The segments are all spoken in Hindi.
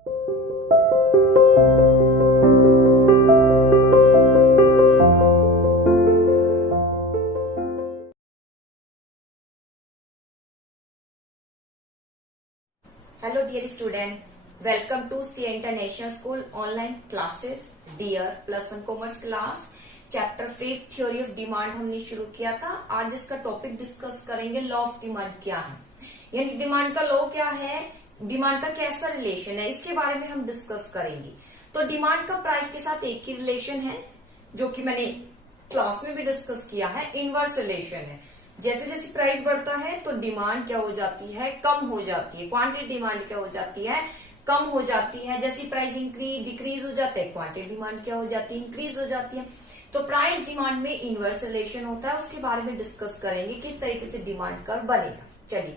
Hello dear student, welcome to C International School online classes. Dear plus one commerce class chapter 5 theory of demand हमने शुरू किया था। आज इसका टॉपिक डिस्कस करेंगे। लॉ ऑफ डिमांड क्या है, यानी डिमांड का लॉ क्या है, डिमांड का कैसा रिलेशन है, इसके बारे में हम डिस्कस करेंगे। तो डिमांड का प्राइस के साथ एक ही रिलेशन है जो कि मैंने क्लास में भी डिस्कस किया है, इनवर्स रिलेशन है। जैसे जैसे प्राइस बढ़ता है तो डिमांड क्या हो जाती है, कम हो जाती है। क्वांटिटी डिमांड क्या हो जाती है, कम हो जाती है। जैसे प्राइस इंक्रीज डिक्रीज हो जाता है, क्वांटिटी डिमांड क्या हो जाती है, इंक्रीज हो जाती है। तो प्राइस डिमांड में इनवर्स रिलेशन होता है, उसके बारे में डिस्कस करेंगे किस तरीके से डिमांड कर्व बनेगा। चलिए,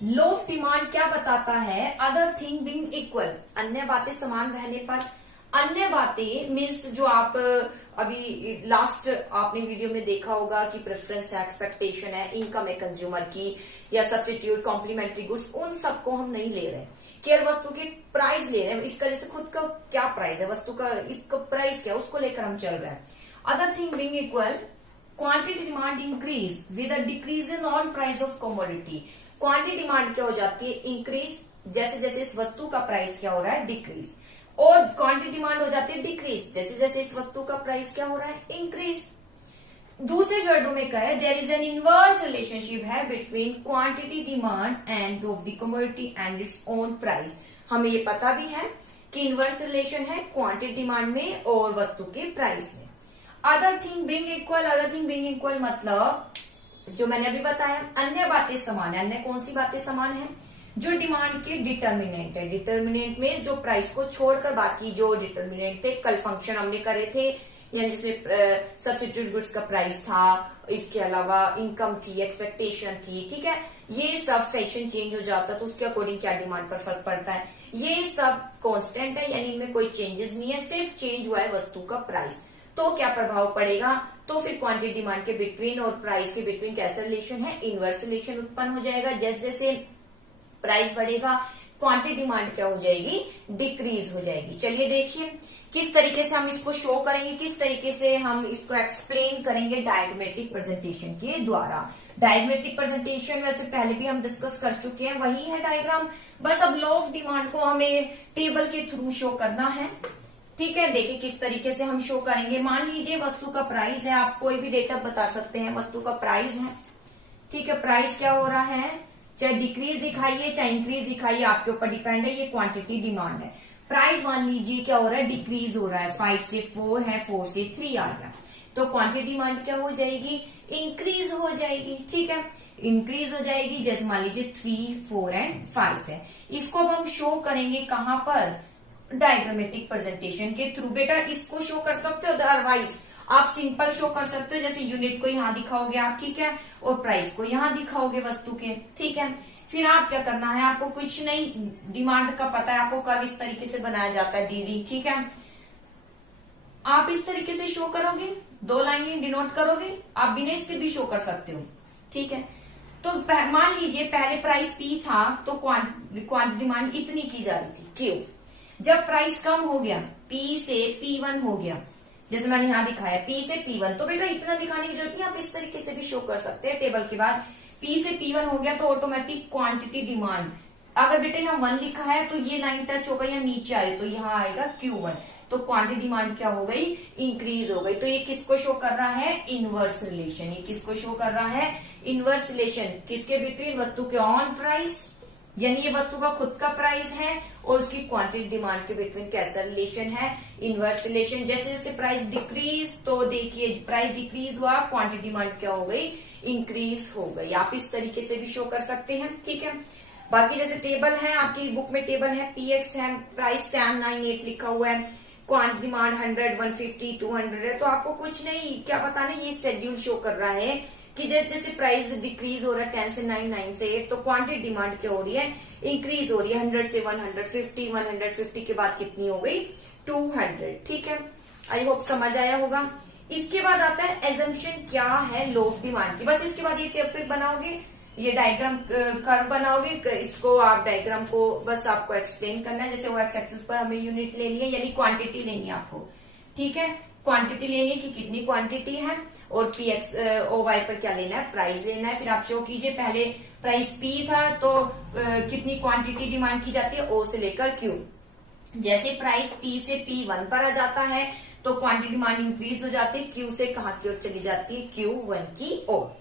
लॉ ऑफ डिमांड क्या बताता है, अदर थिंग बीइंग इक्वल, अन्य बातें समान रहने पर। अन्य बातें मीन्स जो आप अभी लास्ट आपने वीडियो में देखा होगा कि प्रेफरेंस है, एक्सपेक्टेशन है, इनकम है कंज्यूमर की, या सब्स्टिट्यूट कॉम्प्लीमेंट्री गुड्स, उन सबको हम नहीं ले रहे। केवल वस्तु के प्राइस ले रहे हैं। इसका जैसे खुद का क्या प्राइस है, वस्तु का इसका प्राइस क्या है, उसको लेकर हम चल रहे हैं। Other thing being equal, quantity demand increase with a decrease in on price of commodity. Quantity demand क्या हो जाती है, इंक्रीज, जैसे जैसे इस वस्तु का प्राइस क्या हो रहा है, डिक्रीज। और क्वांटिटी डिमांड हो जाती है डिक्रीज, जैसे जैसे इस वस्तु का प्राइस क्या हो रहा है, इंक्रीज। दूसरे वर्डों में कहे, there is an inverse relationship है between quantity demand and of the commodity and its own price. हमें ये पता भी है कि इनवर्स रिलेशन है क्वांटिटी डिमांड में और वस्तु के प्राइस में। Other thing being equal, other thing being equal मतलब जो मैंने अभी बताया, अन्य बातें समान है। अन्य कौन सी बातें समान है, जो डिमांड के डिटर्मिनेंट है। डिटर्मिनेंट में जो प्राइस को छोड़कर बाकी जो डिटर्मिनेंट थे, कल फंक्शन हमने करे थे, यानी जिसमें सब्स्टिट्यूट गुड्स का प्राइस था, इसके अलावा इनकम थी, एक्सपेक्टेशन थी, ठीक है। ये सब फैशन चेंज हो जाता है तो उसके अकॉर्डिंग क्या डिमांड पर फर्क पड़ता है, ये सब कांस्टेंट है, यानी इनमें कोई चेंजेस नहीं है, सिर्फ चेंज हुआ है वस्तु का प्राइस। तो क्या प्रभाव पड़ेगा, तो फिर क्वांटिटी डिमांड के बिटवीन और प्राइस के बिटवीन कैसा रिलेशन है, इनवर्स रिलेशन उत्पन्न हो जाएगा। जैसे जैसे प्राइस बढ़ेगा क्वांटिटी डिमांड क्या हो जाएगी, डिक्रीज हो जाएगी। चलिए देखिए किस तरीके से हम इसको शो करेंगे, किस तरीके से हम इसको एक्सप्लेन करेंगे डायग्रामेटिक प्रेजेंटेशन के द्वारा। डायग्रामेटिक प्रेजेंटेशन वैसे पहले भी हम डिस्कस कर चुके हैं, वही है डायग्राम, बस अब लॉ ऑफ डिमांड को हमें टेबल के थ्रू शो करना है। ठीक है, देखिए किस तरीके से हम शो करेंगे। मान लीजिए वस्तु का प्राइस है, आप कोई भी डेटा बता सकते हैं, वस्तु का प्राइस है, ठीक है। प्राइस क्या हो रहा है, चाहे डिक्रीज दिखाइए चाहे इंक्रीज दिखाइए, आपके ऊपर डिपेंड है, ये क्वांटिटी डिमांड है। प्राइस मान लीजिए क्या हो रहा है, डिक्रीज हो रहा है, 5 से 4 है, 4 से 3 आ गया, तो क्वांटिटी डिमांड क्या हो जाएगी, इंक्रीज हो जाएगी, ठीक है, इंक्रीज हो जाएगी। जैसे मान लीजिए 3, 4 एंड 5 है। इसको अब हम शो करेंगे कहां पर, डायग्रामेटिक प्रेजेंटेशन के थ्रू। बेटा इसको शो कर सकते हो, अदरवाइज आप सिंपल शो कर सकते हो, जैसे यूनिट को यहाँ दिखाओगे आप, ठीक है, और प्राइस को यहाँ दिखाओगे वस्तु के, ठीक है। फिर आप क्या करना है, आपको कुछ नहीं, डिमांड का पता है आपको, कर्व इस तरीके से बनाया जाता है, डीडी, ठीक है। आप इस तरीके से शो करोगे, 2 लाइनें डिनोट करोगे, आप बिना इसके भी शो कर सकते हो, ठीक है। तो मान लीजिए पहले प्राइस पी था तो क्वांटिटी डिमांड इतनी की जा रही थी, क्यों, जब प्राइस कम हो गया, पी से P1 हो गया, जैसे मैंने यहाँ दिखाया P से P1, तो बेटा इतना दिखाने की जरूरत नहीं, आप इस तरीके से भी शो कर सकते हैं टेबल के बाद। P से P1 हो गया तो ऑटोमेटिक क्वांटिटी डिमांड, अगर बेटा यहाँ 1 लिखा है तो ये लाइन टच होगा, यहाँ नीचे आ रही तो यहाँ आएगा Q1, तो क्वांटिटी डिमांड क्या हो गई, इंक्रीज हो गई। तो ये किसको शो कर रहा है, इनवर्स रिलेशन। ये किसको शो कर रहा है, इनवर्स रिलेशन, किसके बिटवीन, वस्तु के ऑन प्राइस, यानी ये वस्तु का खुद का प्राइस है, और उसकी क्वांटिटी डिमांड के बिटवीन कैसा रिलेशन है, इनवर्स रिलेशन। जैसे जैसे प्राइस डिक्रीज, तो देखिए प्राइस डिक्रीज हुआ, क्वांटिटी डिमांड क्या हो गई, इंक्रीज हो गई। आप इस तरीके से भी शो कर सकते हैं, ठीक है। बाकी जैसे टेबल है, आपकी बुक में टेबल है, PX है, प्राइस 1098 लिखा हुआ है, क्वांटिटी डिमांड 100, 150, 200 है, तो आपको कुछ नहीं क्या बताना, ये शेड्यूल शो कर रहा है कि जैसे जैसे प्राइस डिक्रीज हो रहा है 10 से 9, 9 से 8, तो क्वांटिटी डिमांड क्या हो रही है, इंक्रीज हो रही है, 100 से 150, 150 के बाद कितनी हो गई, 200, ठीक है। आई होप समझ आया होगा। इसके बाद आता है एजम्पशन क्या है लॉ ऑफ डिमांड की, बस इसके बाद ये टॉपिक बनाओगे, ये डायग्राम कर्व बनाओगे, इसको आप डायग्राम को बस आपको एक्सप्लेन करना है। जैसे वो एक्स एक्सिस पर हमें यूनिट लेनी है, यानी क्वांटिटी लेनी है आपको, ठीक है। क्वांटिटी लेनी है कि कितनी क्वांटिटी है, और पी एक्स ओ वाई पर क्या लेना है, प्राइस लेना है। फिर आप शो कीजिए, पहले प्राइस पी था तो कितनी क्वांटिटी डिमांड की जाती है, ओ से लेकर क्यू। जैसे प्राइस पी से P1 पर आ जाता है तो क्वांटिटी डिमांड इंक्रीज हो जाती है, क्यू से कहां की ओर चली जाती है, Q1 की ओर।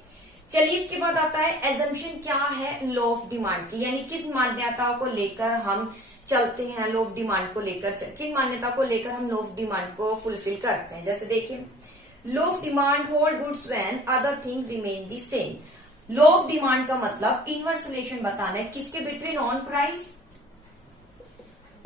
चलिए इसके बाद आता है एजम्पशन क्या है लॉ ऑफ डिमांड की, यानी किन मान्यताओं को लेकर हम चलते हैं, लॉ ऑफ डिमांड को लेकर, किन मान्यता को लेकर हम लॉ ऑफ डिमांड को फुलफिल करते हैं। जैसे देखिए, law of demand hold goods when other thing remain the same. Law of demand का मतलब इनवर्स रिलेशन बताना है किसके बिटवीन, ऑन प्राइस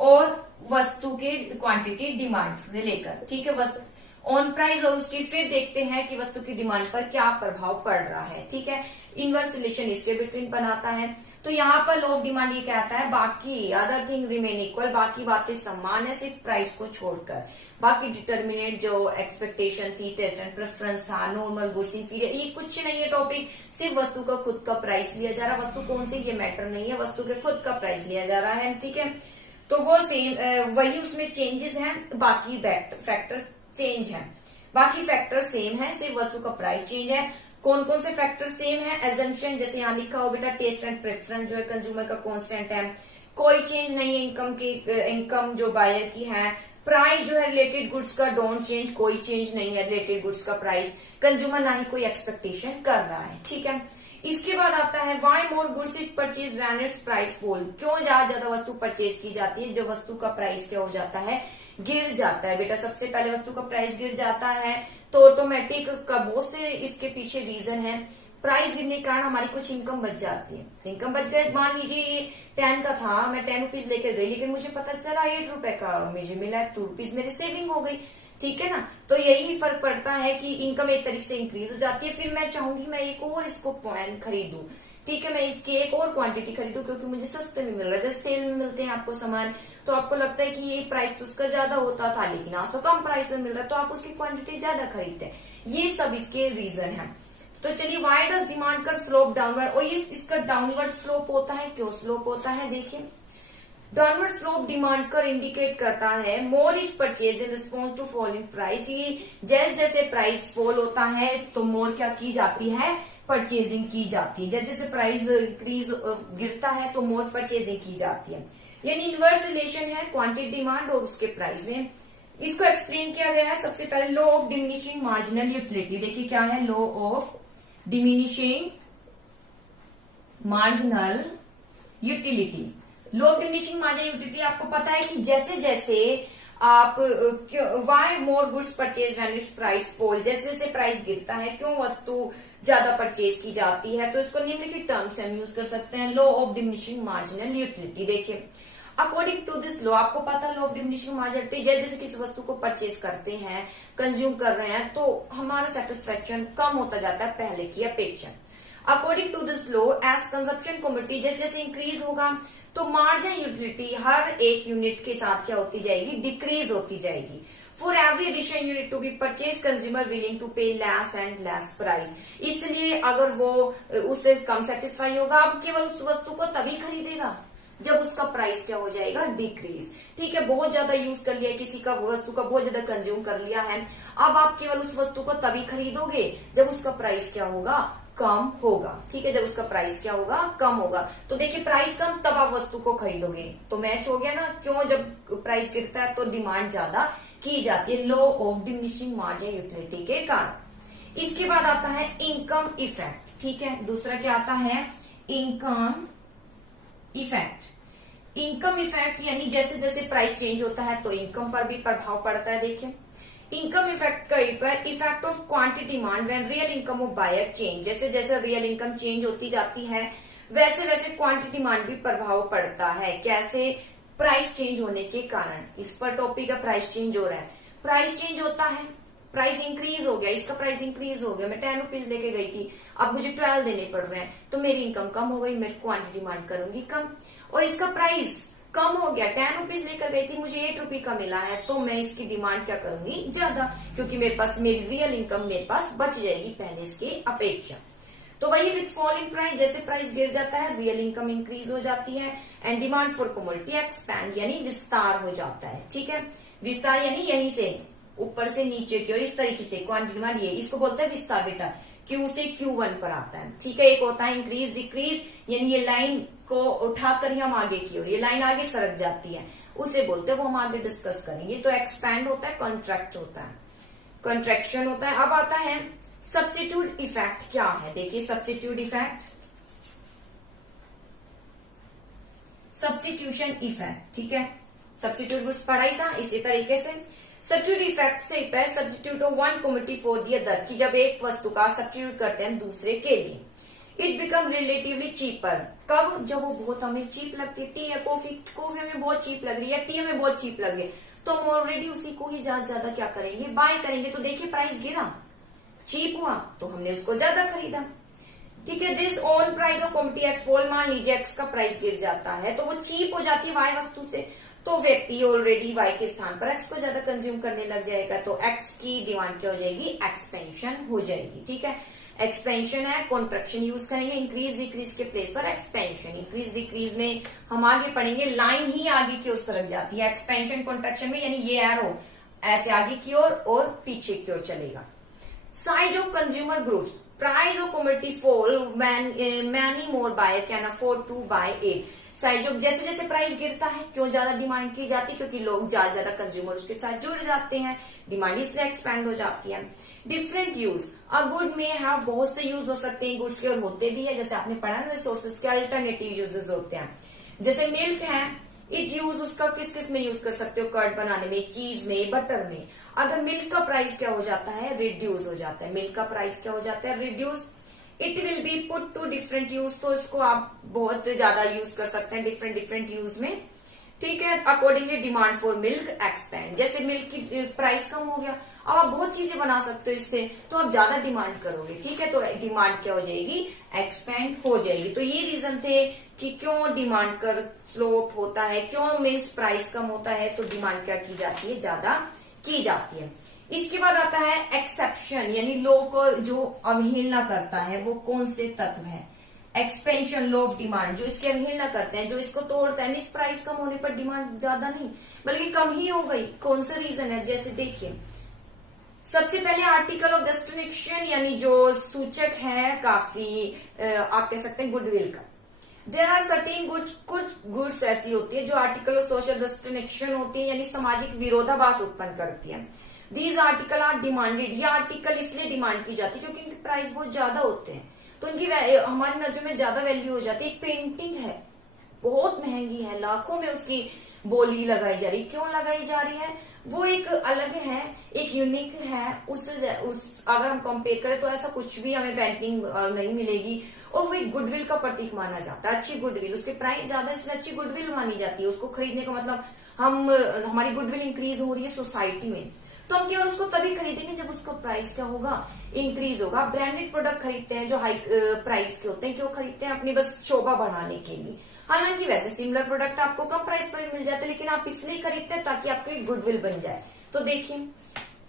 और वस्तु के क्वांटिटी डिमांड से लेकर, ठीक है। वस्तु ऑन प्राइस और उसकी फिर देखते हैं कि वस्तु की डिमांड पर क्या प्रभाव पड़ रहा है, ठीक है। इनवर्स रिलेशन इसके बिटवीन बनाता है। तो यहाँ पर लॉ ऑफ डिमांड ये कहता है बाकी अदर थिंग रिमेन इक्वल, बाकी बातें समान है सिर्फ प्राइस को छोड़कर। बाकी डिटर्मिनेट जो एक्सपेक्टेशन थी, टेस्ट एंड प्रेफरेंस था, नॉर्मल गुड्स इंफीरियर, ये कुछ नहीं है टॉपिक, सिर्फ वस्तु का खुद का प्राइस लिया जा रहा है। वस्तु कौन सी ये मैटर नहीं है, वस्तु के खुद का प्राइस लिया जा रहा है, ठीक है। तो वो सेम वही उसमें चेंजेस हैं, बाकी फैक्टर्स चेंज है, बाकी फैक्टर सेम है, सिर्फ वस्तु का प्राइस चेंज है। कौन कौन से फैक्टर सेम है, एजम्पशन जैसे यहाँ लिखा हो बेटा, टेस्ट एंड प्रेफरेंस जो है कंज्यूमर का कांस्टेंट है, कोई चेंज नहीं है इनकम जो बायर की है। प्राइस जो है रिलेटेड गुड्स का डोंट चेंज, कोई चेंज नहीं है रिलेटेड गुड्स का प्राइस, कंज्यूमर ना ही कोई एक्सपेक्टेशन कर रहा है, ठीक है। इसके बाद आता है why more goods is purchase when it's price fall, क्यों ज्यादा वस्तु परचेज की जाती है जब वस्तु का प्राइस क्या हो जाता है, गिर जाता है। बेटा सबसे पहले वस्तु का प्राइस गिर जाता है तो ऑटोमेटिक बहुत से इसके पीछे रीजन है। प्राइस गिरने के कारण हमारी कुछ इनकम बच जाती है, इनकम बच गए, मान लीजिए ये 10 का था, मैं 10 रुपीज लेकर गई, लेकिन मुझे पता चला 8 रुपए का मुझे मिला, 2 रुपीज मेरी सेविंग हो गई, ठीक है ना। तो यही फर्क पड़ता है कि इनकम एक तरीके से इंक्रीज हो जाती है। फिर मैं चाहूंगी मैं एक और इसको पॉइंट खरीदूं, ठीक है, मैं इसकी एक और क्वांटिटी खरीदूं क्योंकि मुझे सस्ते में मिल रहा है। जैसे सेल में मिलते हैं आपको सामान, तो आपको लगता है कि ये प्राइस तो उसका ज्यादा होता था लेकिन आज तो कम प्राइस में मिल रहा है, तो आप उसकी क्वांटिटी ज्यादा खरीदते हैं। ये सब इसके रीजन है। तो चलिए, व्हाई डज डिमांड का स्लोप डाउनवर्ड, और इसका डाउनवर्ड स्लोप होता है, क्यों स्लोप होता है, देखिए डाउनवर्ड स्लोप डिमांड कर इंडिकेट करता है more is purchase in response to fall in price. जैसे जैसे प्राइस फॉल होता है तो मोर क्या की जाती है, परचेजिंग की जाती है। जैसे जैसे प्राइस इंक्रीज गिरता है तो मोर परचेजिंग की जाती है, यानी इनवर्स रिलेशन है क्वांटिटी डिमांड और उसके प्राइस में। इसको एक्सप्लेन किया गया है सबसे पहले law of diminishing marginal utility. देखिए क्या है, law of diminishing marginal utility. Law of diminishing marginal utility आपको पता है कि जैसे जैसे आप why more goods purchase when it's price fall, जैसे जैसे प्राइस गिरता है क्यों वस्तु ज्यादा परचेज की जाती है, तो इसको निम्नलिखित टर्म से हम यूज कर सकते हैं, law of diminishing marginal utility. देखिए अकॉर्डिंग टू दिस लॉ, आपको पता है law of diminishing marginal utility, जैसे जैसे किसी वस्तु को परचेज करते हैं, कंज्यूम कर रहे हैं, तो हमारा सेटिस्फेक्शन कम होता जाता है पहले की अपेक्षा। According to this law as consumption commodity जैसे जैसे इंक्रीज होगा तो मार्जिनल यूटिलिटी हर एक यूनिट के साथ क्या होती जाएगी, डिक्रीज होती जाएगी। For every addition unit to be purchase consumer willing to pay less and less price. इसलिए अगर वो उससे कम सेटिस्फाई होगा, अब केवल उस वस्तु को तभी खरीदेगा जब उसका प्राइस क्या हो जाएगा, डिक्रीज। ठीक है, बहुत ज्यादा यूज कर लिया, किसी का वस्तु का बहुत ज्यादा कंज्यूम कर लिया है, अब आप केवल उस वस्तु को तभी खरीदोगे जब उसका प्राइस क्या होगा, कम होगा। ठीक है, जब उसका प्राइस क्या होगा, कम होगा। तो देखिए प्राइस कम तब आप वस्तु को खरीदोगे, तो मैच हो गया ना। क्यों, जब प्राइस गिरता है तो डिमांड ज्यादा की जाती है, law of diminishing marginal utility के कारण। इसके बाद आता है इनकम इफेक्ट। ठीक है, दूसरा क्या आता है, इनकम इफेक्ट। इनकम इफेक्ट यानी जैसे जैसे प्राइस चेंज होता है तो इनकम पर भी प्रभाव पड़ता है। देखिए इनकम इफेक्ट का effect of quantity demand when real income of buyer change. जैसे जैसे रियल इनकम चेंज होती जाती है वैसे वैसे क्वांटिटी डिमांड भी प्रभाव पड़ता है। कैसे, प्राइस चेंज होने के कारण। इस पर टॉपिक है, प्राइस चेंज हो रहा है, प्राइस चेंज होता है, प्राइस इंक्रीज हो गया, इसका प्राइस इंक्रीज हो गया, मैं 10 रुपीज लेके गई थी, अब मुझे 12 देने पड़ रहे हैं, तो मेरी इनकम कम हो गई, मैं क्वांटिटी डिमांड करूंगी कम। और इसका प्राइस कम हो गया, 10 रुपीज लेकर गई थी, मुझे 8 रुपए का मिला है, तो मैं इसकी डिमांड क्या करूंगी, ज्यादा, क्योंकि मेरे पास मेरी रियल इनकम मेरे पास बच जाएगी पहले इसके अपेक्षा। तो वही विद फॉल इन प्राइस, जैसे प्राइस गिर जाता है रियल इनकम इंक्रीज हो जाती है and demand for commodity expand यानी विस्तार हो जाता है। ठीक है, विस्तार यानी यहीं से ऊपर से नीचे की ओर इस तरीके से क्वांटिटी डिमांड, ये इसको बोलते हैं विस्तार बेटा। Q से Q1 पर आता है। ठीक है, एक होता है इंक्रीज डिक्रीज, यानी ये लाइन को उठाकर ही हम आगे की ओर, ये लाइन आगे सरक जाती है, उसे बोलते हैं, वो हम आगे डिस्कस करेंगे। तो एक्सपैंड होता है, कॉन्ट्रैक्ट होता है, कॉन्ट्रैक्शन होता है। अब आता है सब्स्टिट्यूट इफेक्ट। क्या है देखिए सब्स्टिट्यूट इफेक्ट, सब्स्टिट्यूशन इफेक्ट। ठीक है, सब्स्टिट्यूट गुड्स पढ़ा ही था इसी तरीके से। सब्स्टिट्यूट इफेक्ट से substitute of one commodity for the other, की जब एक वस्तु का सब्स्टिट्यूट करते हैं दूसरे के लिए, इट बिकम रिलेटिवली चीपर। कब? जब वो बहुत हमें चीप लगती है। टी या कॉफी हमें बहुत चीप लग रही है, टी हमें बहुत चीप लग रही है, तो हम ऑलरेडी उसी को ही ज्यादा क्या करेंगे, बाय करेंगे। तो देखिए प्राइस गिरा, चीप हुआ, तो हमने उसको ज्यादा खरीदा। ठीक है, this on price of commodity x fall, मान लीजिए एक्स का प्राइस गिर जाता है तो वो चीप हो जाती है वाई वस्तु से, तो व्यक्ति ऑलरेडी वाई के स्थान पर एक्स को ज्यादा कंज्यूम करने लग जाएगा, तो एक्स की डिमांड क्या हो जाएगी, एक्सपेंशन हो जाएगी। ठीक है, एक्सपेंशन है, कॉन्ट्रैक्शन यूज करेंगे, इंक्रीज डिक्रीज के प्लेस पर एक्सपेंशन। इंक्रीज डिक्रीज में हम आगे पढ़ेंगे, लाइन ही आगे की ओर सरक जाती है। एक्सपेंशन कॉन्ट्रैक्शन में यानी ये एरो ऐसे आगे की ओर और पीछे की ओर चलेगा। Size of consumer groups, price of commodity fall many more buyer can afford to buy it. Size of, जैसे जैसे प्राइस गिरता है क्यों ज्यादा डिमांड की जाती है, क्योंकि लोग ज्यादा कंज्यूमर उसके साथ जुड़ जाते हैं, डिमांड इसलिए एक्सपैंड हो जाती है। डिफरेंट यूज, अ गुड में है बहुत से यूज हो सकते हैं गुड्स के, और होते भी है, जैसे आपने पढ़ा ना रिसोर्सेज के अल्टरनेटिव यूजेस होते हैं। जैसे मिल्क है, इट यूज उसका किस किस में यूज कर सकते हो, कर्ड बनाने में, चीज में, बटर में। अगर मिल्क का प्राइस क्या हो जाता है, रिड्यूस हो जाता है, मिल्क का प्राइस क्या हो जाता है, reduce. It will be put to different use, तो इसको आप बहुत ज्यादा यूज कर सकते हैं डिफरेंट डिफरेंट यूज में। ठीक है, accordingly demand for milk expand, जैसे मिल्क की प्राइस कम हो गया, अब आप बहुत चीजें बना सकते हो इससे, तो आप ज्यादा डिमांड करोगे। ठीक है, तो डिमांड क्या हो जाएगी, एक्सपैंड हो जाएगी। तो ये रीजन थे कि क्यों डिमांड कर स्लोप होता है, क्यों मीन्स प्राइस कम होता है, तो डिमांड क्या की जाती है, ज्यादा की जाती है। इसके बाद आता है एक्सेप्शन, यानी लो को जो अवहेलना करता है, वो कौन से तत्व है, एक्सपेंशन, लो ऑफ डिमांड, जो इसकी अवहेलना करते हैं, जो इसको तोड़ता है। इस प्राइस कम होने पर डिमांड ज्यादा नहीं बल्कि कम ही हो गई, कौन सा रीजन है, जैसे देखिए सबसे पहले आर्टिकल ऑफ डेस्टिनेशन, यानी जो सूचक है काफी आप कह सकते हैं गुडविल का। देर आर सर्टेन गुड्स, कुछ गुड्स ऐसी होती है जो आर्टिकल ऑफ सोशल डेस्टिनेशन होती है, यानी सामाजिक विरोधाभास उत्पन्न करती है। दीज आर्टिकल आर डिमांडेड, ये आर्टिकल इसलिए डिमांड की जाती है क्योंकि इनके प्राइस बहुत ज्यादा होते हैं, तो इनकी हमारी नजर में ज्यादा वैल्यू हो जाती है। एक पेंटिंग है बहुत महंगी है, लाखों में उसकी बोली लगाई जा रही, क्यों लगाई जा रही है, वो एक अलग है, एक यूनिक है, अगर हम कंपेयर करें तो ऐसा कुछ भी हमें पेंटिंग नहीं मिलेगी, और वो एक गुडविल का प्रतीक माना जाता है, अच्छी गुडविल, उसके प्राइस ज्यादा इसलिए अच्छी गुडविल मानी जाती है। उसको खरीदने का मतलब हमारी गुडविल इंक्रीज हो रही है सोसाइटी में, तो हम केवल उसको तभी खरीदेंगे जब उसका प्राइस क्या होगा, इंक्रीज होगा। ब्रांडेड प्रोडक्ट खरीदते हैं जो हाई प्राइस के होते हैं, क्यों खरीदते हैं, अपनी बस शोभा बढ़ाने के लिए। हालांकि वैसे सिमिलर प्रोडक्ट आपको कम प्राइस पर मिल जाते हैं, लेकिन आप इसलिए खरीदते हैं ताकि आपको एक गुडविल बन जाए। तो देखिए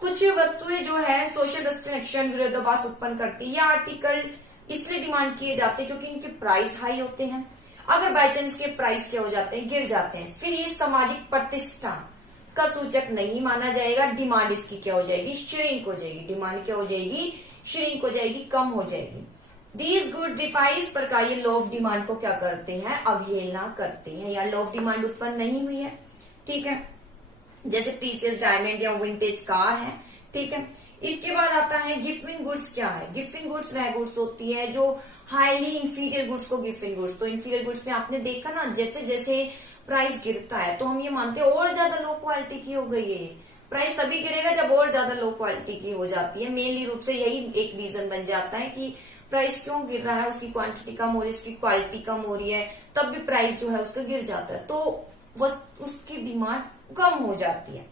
कुछ वस्तुएं जो है सोशल डिस्ट्रैक्शन, विरोधाभास उत्पन्न करती है, आर्टिकल इसलिए डिमांड किए जाते हैं क्योंकि इनके प्राइस हाई होते हैं। अगर बाई चांस के प्राइस क्या हो जाते हैं, गिर जाते हैं, फिर ये सामाजिक प्रतिष्ठा का सूचक नहीं माना जाएगा, डिमांड इसकी क्या हो जाएगी, श्रिंक हो जाएगी, डिमांड क्या हो जाएगी, श्रिंक हो जाएगी, कम हो जाएगी। दीज गुड डिफाई, इस प्रकार ये लो ऑफ डिमांड को क्या करते हैं, अवहेलना करते हैं, या लो ऑफ डिमांड उत्पन्न नहीं हुई है। ठीक है, जैसे प्रीसियस डायमंड या विंटेज कार है। ठीक है, इसके बाद आता है गिफ्टिंग गुड्स। क्या है गिफ्टिंग गुड्स, वह गुड्स होती है जो हाईली इंफीरियर गुड्स को गिफ्टिंग गुड्स। तो इंफीरियर गुड्स में आपने देखा ना, जैसे जैसे प्राइस गिरता है तो हम ये मानते हैं और ज्यादा लो क्वालिटी की हो गई है, प्राइस तभी गिरेगा जब और ज्यादा लो क्वालिटी की हो जाती है। मेनली रूप से यही एक रीजन बन जाता है कि प्राइस क्यों गिर रहा है, उसकी क्वांटिटी कम हो रही है, उसकी क्वालिटी कम हो रही है, तब भी प्राइस जो है उसका गिर जाता है, तो उसकी डिमांड कम हो जाती है।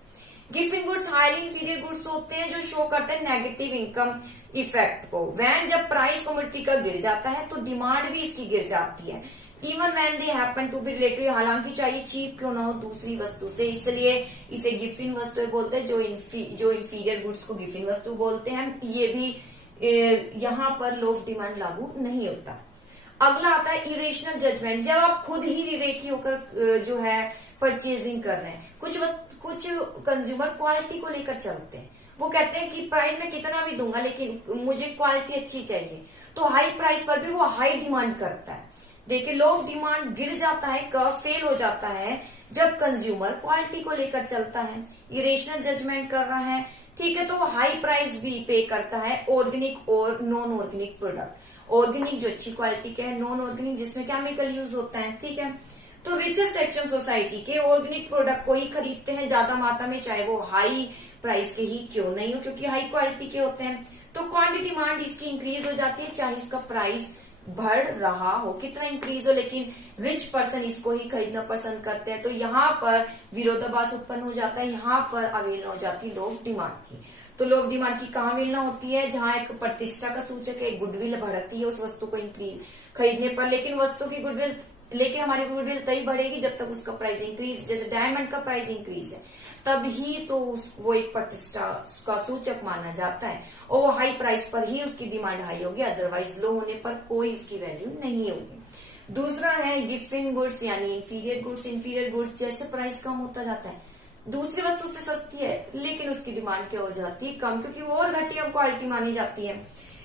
Gifting goods highly inferior goods होते हैं जो शो करते हैं नेगेटिव इनकम इफेक्ट को। वैन जब प्राइस कमोडिटी का गिर जाता है तो डिमांड भी इसकी गिर जाती है। Even when they happen to be related, हालांकि चाहिए चीप क्यों ना हो दूसरी वस्तु से, इसलिए इसे गिफ्टिंग वस्तु बोलते हैं। जो इंफीरियर गुड्स को गिफ्टिंग वस्तु बोलते हैं। ये भी यहाँ पर लॉ ऑफ डिमांड लागू नहीं होता। अगला आता है इरेशनल जजमेंट। जब आप खुद ही विवेकी होकर जो है परचेजिंग कर रहे हैं, कुछ कंज्यूमर क्वालिटी को लेकर चलते हैं। वो कहते हैं कि प्राइस में कितना भी दूंगा लेकिन मुझे क्वालिटी अच्छी चाहिए, तो हाई प्राइस पर भी वो हाई डिमांड करता है। देखिए लॉ ऑफ डिमांड गिर जाता है, कर्व फेल हो जाता है जब कंज्यूमर क्वालिटी को लेकर चलता है, इरेशनल जजमेंट कर रहा है, ठीक है, तो वो हाई प्राइस भी पे करता है ऑर्गेनिक और नॉन ऑर्गेनिक प्रोडक्ट। ऑर्गेनिक जो अच्छी क्वालिटी के है, नॉन ऑर्गेनिक जिसमें केमिकल यूज होता है, ठीक है। तो रिचर सेक्शन सोसाइटी के ऑर्गेनिक प्रोडक्ट को ही खरीदते हैं ज्यादा मात्रा में, चाहे वो हाई प्राइस के ही क्यों नहीं हो, क्योंकि हाई क्वालिटी के होते हैं। तो क्वांटिटी डिमांड इसकी इंक्रीज हो जाती है, चाहे इसका प्राइस बढ़ रहा हो, कितना इंक्रीज हो, लेकिन रिच पर्सन इसको ही खरीदना पसंद करते हैं। तो यहाँ पर विरोधाभास उत्पन्न हो जाता है, यहाँ पर अवहेलना हो जाती है लॉ ऑफ डिमांड की। तो लॉ ऑफ डिमांड की कहाँ अवहेलना होती है? जहाँ एक प्रतिष्ठा का सूचक है, गुडविल बढ़ती है उस वस्तु को खरीदने पर, लेकिन हमारी गुडविल तभी बढ़ेगी जब तक उसका प्राइस इंक्रीज, जैसे डायमंड का प्राइस इंक्रीज है तब ही तो वो एक प्रतिष्ठा का सूचक माना जाता है और वो हाई प्राइस पर ही उसकी डिमांड हाई होगी, अदरवाइज लो होने पर कोई उसकी वैल्यू नहीं होगी। दूसरा है गिफ्टिंग गुड्स यानी इंफीरियर गुड्स। इंफीरियर गुड्स जैसे प्राइस कम होता जाता है, दूसरी वस्तु से सस्ती है लेकिन उसकी डिमांड क्या हो जाती है? कम, क्योंकि वो और घटिया क्वालिटी मानी जाती है।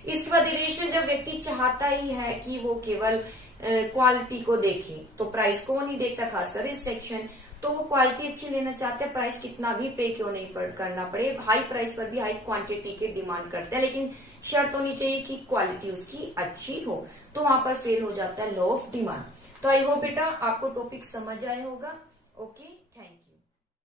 इसके बाद इरेशन, जब व्यक्ति चाहता ही है कि वो केवल क्वालिटी को देखे तो प्राइस को वो नहीं देखता, खासकर इस सेक्शन। तो वो क्वालिटी अच्छी लेना चाहते हैं, प्राइस कितना भी पे क्यों नहीं करना पड़े, हाई प्राइस पर भी हाई क्वांटिटी के डिमांड करते हैं, लेकिन शर्त होनी चाहिए कि क्वालिटी उसकी अच्छी हो। तो वहां पर फेल हो जाता है लॉ ऑफ डिमांड। तो आई होप बेटा आपको टॉपिक समझ आया होगा। ओके।